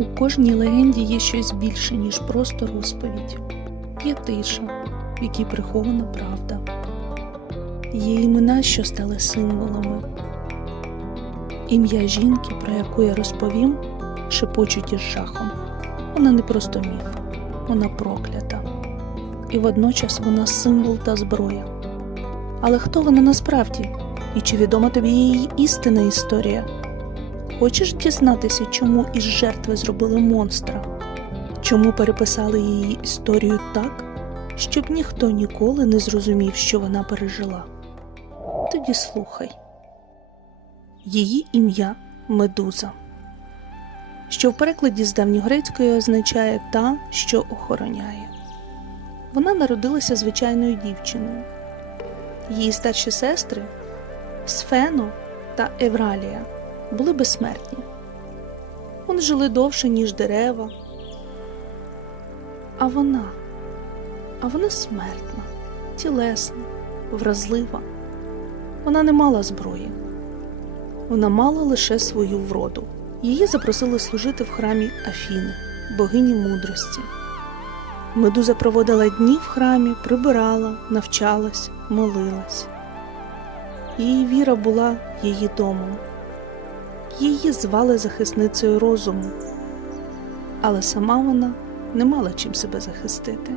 У кожній легенді є щось більше, ніж просто розповідь. Є тиша, в якій прихована правда. Є імена, що стали символами. Ім'я жінки, про яку я розповім, шепочуть із жахом. Вона не просто міф, вона проклята. І водночас вона символ та зброя. Але хто вона насправді? І чи відома тобі її істинна історія? Хочеш дізнатися, чому із жертви зробили монстра? Чому переписали її історію так, щоб ніхто ніколи не зрозумів, що вона пережила? Тоді слухай. Її ім'я Медуза, що в перекладі з давньогрецької означає та, що охороняє. Вона народилася звичайною дівчиною. Її старші сестри Сфено та Евралія були безсмертні. Вони жили довше, ніж дерева. А вона, а вона смертна, тілесна, вразлива. Вона не мала зброї. Вона мала лише свою вроду. Її запросили служити в храмі Афіни, богині мудрості. Медуза проводила дні в храмі, прибирала, навчалась, молилась. Її віра була її домом. Її звали захисницею розуму, але сама вона не мала чим себе захистити.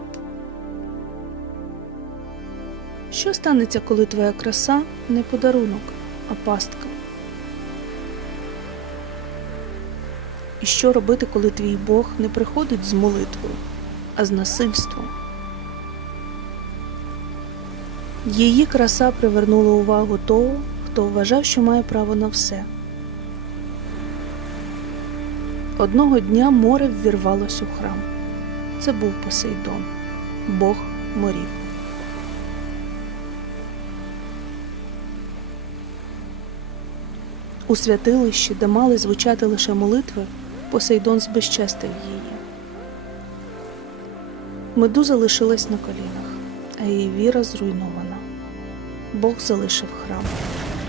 Що станеться, коли твоя краса не подарунок, а пастка? І що робити, коли твій Бог не приходить з молитвою, а з насильством? Її краса привернула увагу того, хто вважав, що має право на все. Одного дня море ввірвалось у храм. Це був Посейдон, Бог морів. У святилищі, де мали звучати лише молитви, Посейдон збезчестив її. Медуза лишилась на колінах, а її віра зруйнована. Бог залишив храм,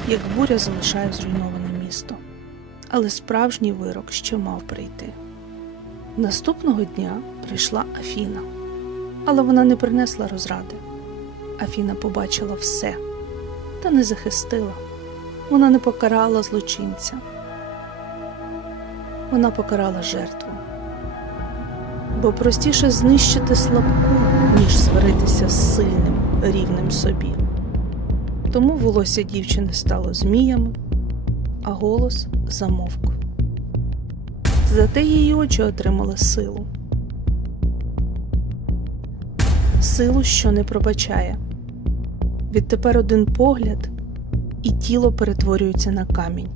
як буря залишає зруйноване місто. Але справжній вирок ще мав прийти. Наступного дня прийшла Афіна, але вона не принесла розради. Афіна побачила все та не захистила. Вона не покарала злочинця. Вона покарала жертву. Бо простіше знищити слабку, ніж сваритися з сильним, рівним собі. Тому волосся дівчини стало зміями, а голос замовк. Зате її очі отримали силу. Силу, що не пробачає. Відтепер один погляд, і тіло перетворюється на камінь.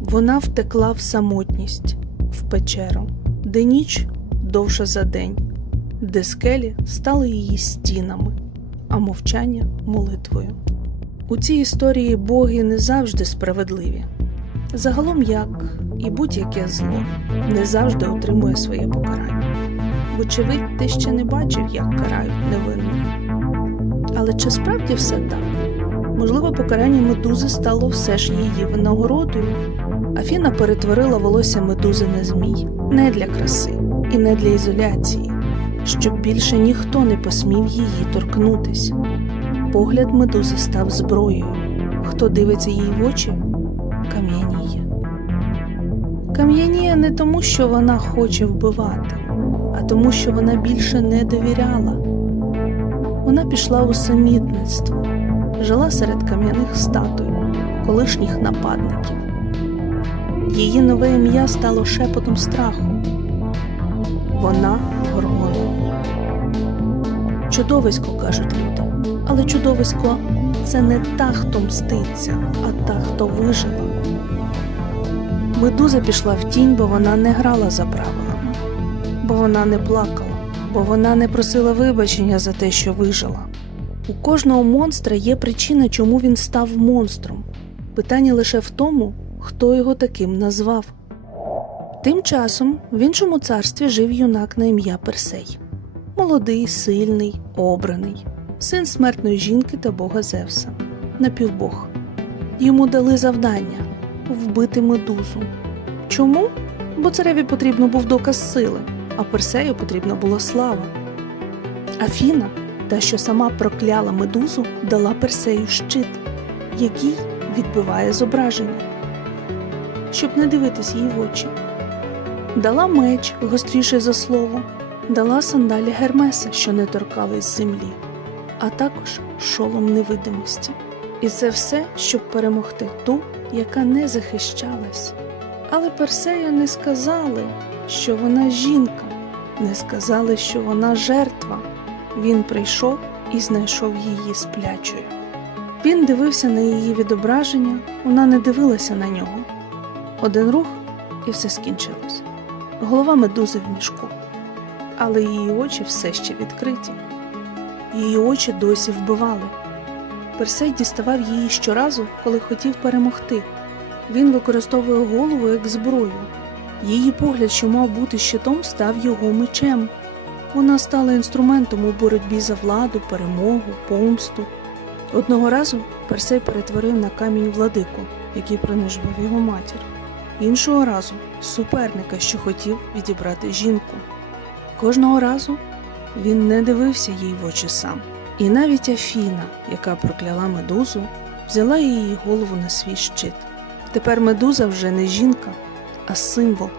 Вона втекла в самотність, в печеру, де ніч довша за день, де скелі стали її стінами, а мовчання молитвою. У цій історії боги не завжди справедливі. Загалом, як і будь-яке зло, не завжди отримує своє покарання. Вочевидь, ти ще не бачив, як карають невинних. Але чи справді все так? Можливо, покарання медузи стало все ж її винагородою. Афіна перетворила волосся медузи на змій не для краси і не для ізоляції, щоб більше ніхто не посмів її торкнутись. Погляд медузи став зброєю. Хто дивиться їй в очі, кам'яніє. Кам'яніє не тому, що вона хоче вбивати, а тому, що вона більше не довіряла. Вона пішла у самітництво, жила серед кам'яних статуй, колишніх нападників. Її нове ім'я стало шепотом страху. Вона горгона. Чудовисько, кажуть люди, але чудовисько це не та, хто мститься, а та, хто вижила. Медуза пішла в тінь, бо вона не грала за правилами, бо вона не плакала, бо вона не просила вибачення за те, що вижила. У кожного монстра є причина, чому він став монстром. Питання лише в тому, хто його таким назвав. Тим часом в іншому царстві жив юнак на ім'я Персей. Молодий, сильний, обраний, син смертної жінки та бога Зевса, напівбог. Йому дали завдання вбити медузу. Чому? бо цареві потрібно був доказ сили, а Персею потрібна була слава. Афіна, та що сама прокляла медузу, дала Персею щит, який відбиває зображення, щоб не дивитись їй в очі. Дала меч гостріший за слово, дала сандалі Гермеса, що не торкались землі, а також шолом невидимості. І це все, щоб перемогти ту, яка не захищалась. Але Персею не сказали, що вона жінка, не сказали, що вона жертва. Він прийшов і знайшов її сплячою. Він дивився на її відображення, вона не дивилася на нього. Один рух і все скінчилось. Голова медузи в мішку, але її очі все ще відкриті. Її очі досі вбивали. Персей діставав її щоразу, коли хотів перемогти. Він використовує голову як зброю. Її погляд, що мав бути щитом, став його мечем. Вона стала інструментом у боротьбі за владу, перемогу, помсту. Одного разу Персей перетворив на камінь владику, який принижував його матір. Іншого разу суперника, що хотів відібрати жінку. Кожного разу він не дивився їй в очі сам. І навіть Афіна, яка прокляла медузу, взяла її голову на свій щит. Тепер медуза вже не жінка, а символ.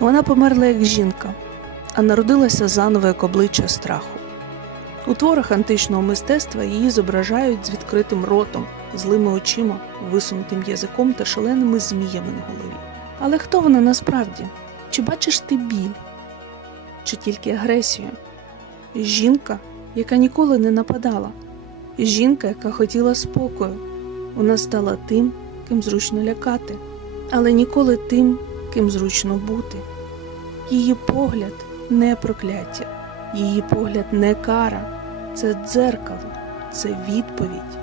Вона померла як жінка, а народилася заново як обличчя страху. У творах античного мистецтва її зображають з відкритим ротом, злими очима, висунутим язиком та шаленими зміями на голові. Але хто вона насправді? Чи бачиш ти біль? Чи тільки агресію? Жінка, яка ніколи не нападала, жінка, яка хотіла спокою. Вона стала тим, ким зручно лякати, але ніколи тим, ким зручно бути. Її погляд не прокляття, її погляд не кара, це дзеркало, це відповідь.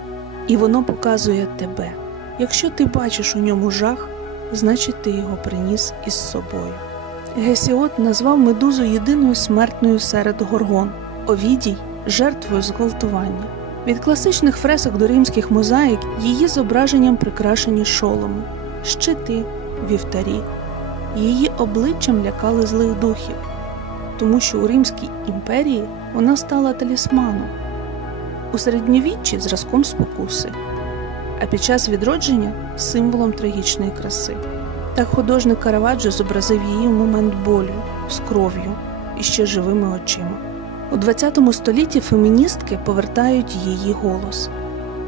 І воно показує тебе. Якщо ти бачиш у ньому жах, значить ти його приніс із собою. Гесіод назвав медузу єдиною смертною серед горгон, Овідій жертвою зґвалтування. Від класичних фресок до римських мозаїк її зображенням прикрашені шоломи, щити, вівтарі. Її обличчям лякали злих духів, тому що у Римській імперії вона стала талісманом, у середньовіччі зразком спокуси, а під час відродження символом трагічної краси. Так художник Караваджо зобразив її в момент болю, з кров'ю і ще живими очима. У ХХ столітті феміністки повертають її голос.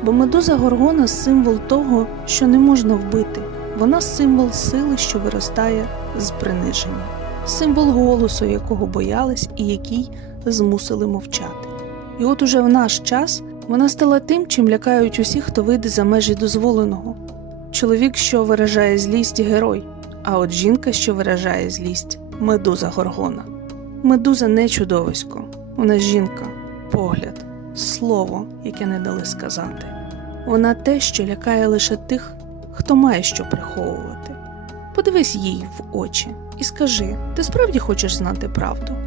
Бо медуза Горгона символ того, що не можна вбити. Вона символ сили, що виростає з приниження, символ голосу, якого боялись і який змусили мовчати. І от уже в наш час вона стала тим, чим лякають усіх, хто вийде за межі дозволеного. Чоловік, що виражає злість, герой, а от жінка, що виражає злість медуза Горгона. Медуза не чудовисько, вона жінка, погляд, слово, яке не дали сказати. Вона те, що лякає лише тих, хто має що приховувати. Подивись їй в очі і скажи: ти справді хочеш знати правду?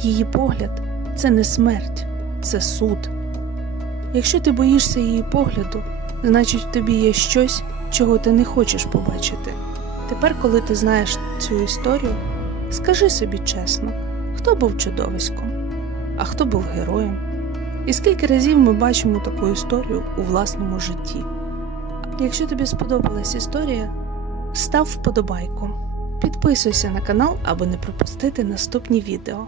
Її погляд це не смерть, це суд. Якщо ти боїшся її погляду, значить в тобі є щось, чого ти не хочеш побачити. Тепер, коли ти знаєш цю історію, скажи собі чесно, хто був чудовиськом, а хто був героєм. І скільки разів ми бачимо таку історію у власному житті. Якщо тобі сподобалась історія, став вподобайку. Підписуйся на канал, аби не пропустити наступні відео.